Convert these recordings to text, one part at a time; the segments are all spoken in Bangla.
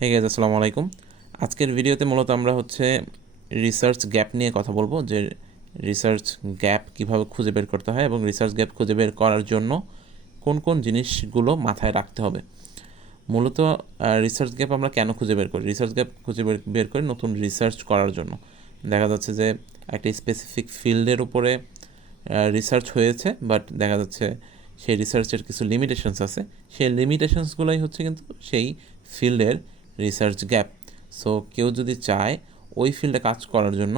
হে গাইজ, আসসালামু আলাইকুম। আজকের ভিডিওতে মূলত আমরা রিসার্চ গ্যাপ নিয়ে কথা বলবো, যে রিসার্চ গ্যাপ কিভাবে খুঁজে বের করতে হয় এবং রিসার্চ গ্যাপ খুঁজে বের করার জন্য কোন কোন জিনিসগুলো মাথায় রাখতে হবে। মূলত রিসার্চ গ্যাপ আমরা কেন খুঁজে বের করি? রিসার্চ গ্যাপ খুঁজে বের করি নতুন রিসার্চ করার জন্য। দেখা যাচ্ছে যে একটা স্পেসিফিক ফিল্ডের উপরে রিসার্চ হয়েছে, বাট দেখা যাচ্ছে সেই রিসার্চের কিছু লিমিটেশনস আছে। সেই লিমিটেশনসগুলোই কিন্তু সেই ফিল্ডের রিসার্চ গ্যাপ। সো কেউ যদি চায় ওই ফিল্ডে কাজ করার জন্য,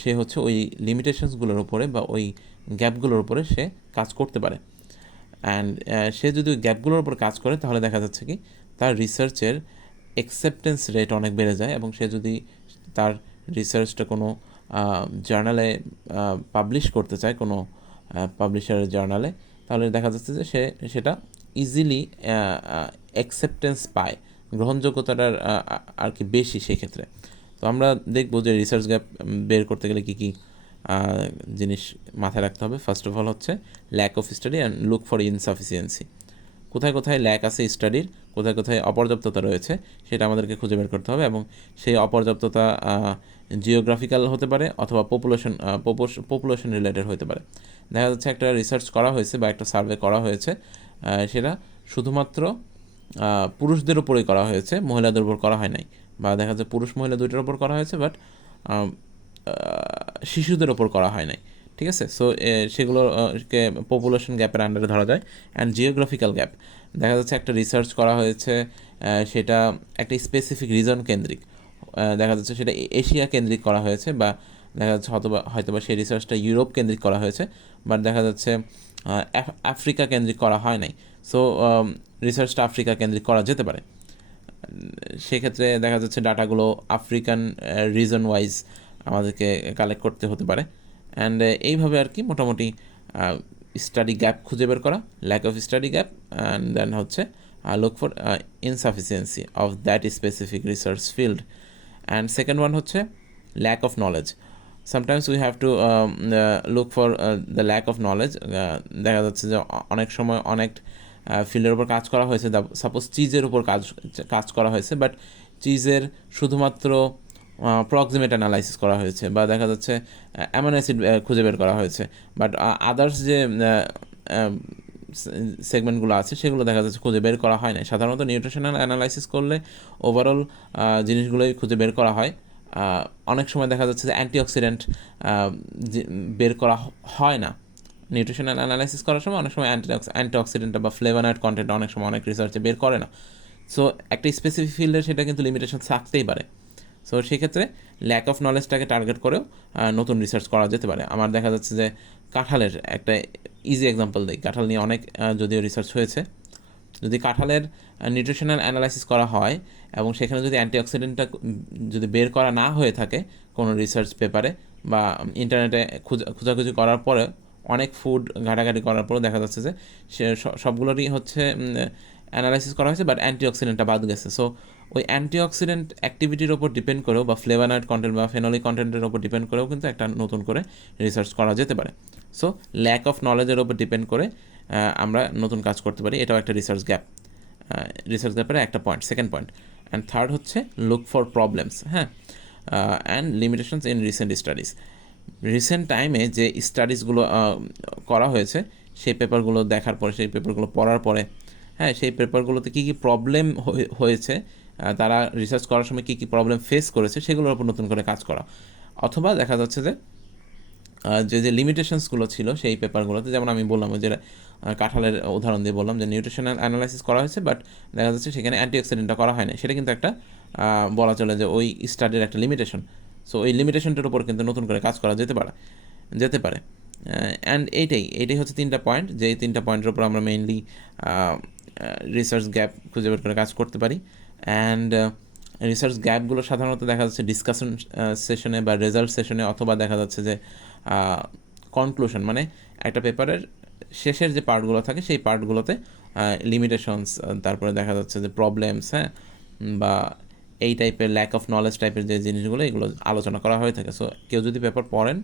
সে ওই লিমিটেশনসগুলোর উপরে বা ওই গ্যাপগুলোর উপরে সে কাজ করতে পারে। অ্যান্ড সে যদি ওই গ্যাপগুলোর উপর কাজ করে, তাহলে দেখা যাচ্ছে কি তার রিসার্চের অ্যাকসেপ্টেন্স রেট অনেক বেড়ে যায়। এবং সে যদি তার রিসার্চটা কোনো জার্নালে পাবলিশ করতে চায়, কোনো পাবলিশারের জার্নালে, তাহলে দেখা যাচ্ছে যে সেটা ইজিলি অ্যাকসেপ্টেন্স পায়, গ্রহণযোগ্যতাটার আর কি বেশি সেক্ষেত্রে। তো আমরা দেখব যে রিসার্চ গ্যাপ বের করতে গেলে কী কী জিনিস মাথায় রাখতে হবে। First of all lack of study and look for insufficiency. কোথায় কোথায় ল্যাক আছে স্টাডির, কোথায় কোথায় অপর্যাপ্ততা রয়েছে, সেটা আমাদেরকে খুঁজে বের করতে হবে। এবং সেই অপর্যাপ্ততা জিওগ্রাফিক্যাল হতে পারে অথবা পপুলেশন রিলেটেড হতে পারে। দেখা যাচ্ছে একটা রিসার্চ করা হয়েছে বা একটা সার্ভে করা হয়েছে, সেটা শুধুমাত্র পুরুষদের উপরেই করা হয়েছে, মহিলাদের উপর করা হয় নাই। বা দেখা যাচ্ছে পুরুষ মহিলা দুইটার উপর করা হয়েছে, বাট শিশুদের ওপর করা হয় নাই। ঠিক আছে, সো সেগুলোকে পপুলেশন গ্যাপের আন্ডারে ধরা যায়। অ্যান্ড জিওগ্রাফিক্যাল গ্যাপ, দেখা যাচ্ছে একটা রিসার্চ করা হয়েছে, সেটা একটা স্পেসিফিক রিজন কেন্দ্রিক, দেখা যাচ্ছে সেটা এশিয়া কেন্দ্রিক করা হয়েছে, বা দেখা যাচ্ছে হয়তোবা সেই রিসার্চটা ইউরোপ কেন্দ্রিক করা হয়েছে, বাট দেখা যাচ্ছে আফ্রিকা কেন্দ্রিক করা হয় নাই। সো রিসার্চটা আফ্রিকা কেন্দ্রিক করা যেতে পারে। সেক্ষেত্রে দেখা যাচ্ছে ডাটাগুলো আফ্রিকান রিজন ওয়াইজ আমাদেরকে কালেক্ট করতে হতে পারে। অ্যান্ড এইভাবে আর কি মোটামুটি স্টাডি গ্যাপ খুঁজে বের করা, lack of study gap, and then look for insufficiency of that specific research field. And second one lack of knowledge. Sometimes we have to look for the lack of knowledge. দেখা যাচ্ছে যে অনেক সময় অনেক ফিল্ডের উপর কাজ করা হয়েছে, সাপোজ চিজের উপর কাজ করা হয়েছে, বাট চিজের শুধুমাত্র প্রক্সিমেট অ্যানালাইসিস করা হয়েছে, বা দেখা যাচ্ছে অ্যামাইনো অ্যাসিড খুঁজে বের করা হয়েছে, বাট আদার্স যে সেগমেন্টগুলো আছে সেগুলো দেখা যাচ্ছে খুঁজে বের করা হয় না। সাধারণত নিউট্রিশনাল অ্যানালাইসিস করলে ওভারঅল জিনিসগুলোই খুঁজে বের করা হয়। অনেক সময় দেখা যাচ্ছে যে অ্যান্টিঅক্সিডেন্ট বের করা হয় না। নিউট্রিশনাল অ্যানালাইসিস করার সময় অনেক সময় অ্যান্টিঅক্সিডেন্ট বা ফ্লেভোনয়েড কন্টেন্ট অনেক সময় অনেক রিসার্চে বের করে না। সো একটা স্পেসিফিক ফিল্ডে সেটা কিন্তু লিমিটেশন থাকতেই পারে। সো সেক্ষেত্রে ল্যাক অফ নলেজটাকে টার্গেট করেও নতুন রিসার্চ করা যেতে পারে। আমার দেখা যাচ্ছে যে কাঁঠালের একটা ইজি এক্সাম্পল দিই। কাঁঠাল নিয়ে অনেক যদিও রিসার্চ হয়েছে। যদি কাঁঠালের নিউট্রিশনাল অ্যানালাইসিস করা হয় এবং সেখানে যদি অ্যান্টিঅক্সিডেন্টটা যদি বের করা না হয়ে থাকে কোনো রিসার্চ পেপারে বা ইন্টারনেটে খোঁজাখুঁজি করার পরে, অনেক ফুড ঘাটাঘাটি করার পরেও দেখা যাচ্ছে যে সে সবগুলোরই অ্যানালাইসিস করা হয়েছে, বাট অ্যান্টিঅক্সিডেন্টটা বাদ গেছে। সো ওই অ্যান্টিঅক্সিডেন্ট অ্যাক্টিভিটির ওপর ডিপেন্ড করেও বা ফ্লেভানয়েড কন্টেন্ট বা ফেনোলিক কন্টেন্টের ওপর ডিপেন্ড করেও কিন্তু একটা নতুন করে রিসার্চ করা যেতে পারে। সো ল্যাক অফ নলেজের ওপর ডিপেন্ড করে আমরা নতুন কাজ করতে পারি, এটাও একটা রিসার্চ গ্যাপ। রিসার্চ গ্যাপের একটা point, second point. And third look for problems, and limitations in recent studies. Recent টাইমে যে স্টাডিজগুলো করা হয়েছে সেই পেপারগুলো দেখার পরে, সেই পেপারগুলো পড়ার পরে, সেই পেপারগুলোতে কী কী প্রবলেম হয়েছে, তারা রিসার্চ করার সময় কী কী প্রবলেম ফেস করেছে, সেগুলোর উপর নতুন করে কাজ করা। অথবা দেখা যাচ্ছে যে যে লিমিটেশনসগুলো ছিল সেই পেপারগুলোতে, যেমন আমি বললাম যে কাঁঠালের উদাহরণ দিয়ে বললাম যে নিউট্রিশনাল অ্যানালাইসিস করা হয়েছে, বাট দেখা যাচ্ছে সেখানে অ্যান্টিঅক্সিডেন্টটা করা হয় না। সেটা কিন্তু একটা বলা চলে যে ওই স্টাডির একটা লিমিটেশন। সো ওই লিমিটেশনটার উপর কিন্তু নতুন করে কাজ করা যেতে পারে। অ্যান্ড এইটাই তিনটা পয়েন্ট, যে এই তিনটা পয়েন্টের উপর আমরা মেইনলি রিসার্চ গ্যাপ খুঁজে বের করে কাজ করতে পারি। অ্যান্ড রিসার্চ গ্যাপগুলো সাধারণত দেখা যাচ্ছে ডিসকাশন সেশনে বা রেজাল্ট সেশনে, অথবা দেখা যাচ্ছে যে কনক্লুশন, মানে একটা পেপারের শেষের যে পার্টগুলো থাকে সেই পার্টগুলোতে লিমিটেশনস, তারপরে দেখা যাচ্ছে যে প্রবলেমস, বা এই টাইপের ল্যাক অফ নলেজ টাইপের যে জিনিসগুলো, এগুলো আলোচনা করা হয়ে থাকে। সো কেউ যদি পেপার পড়েন,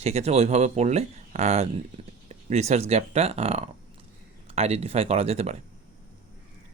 সেক্ষেত্রে ওইভাবে পড়লে রিসার্চ গ্যাপটা আইডেন্টিফাই করা যেতে পারে।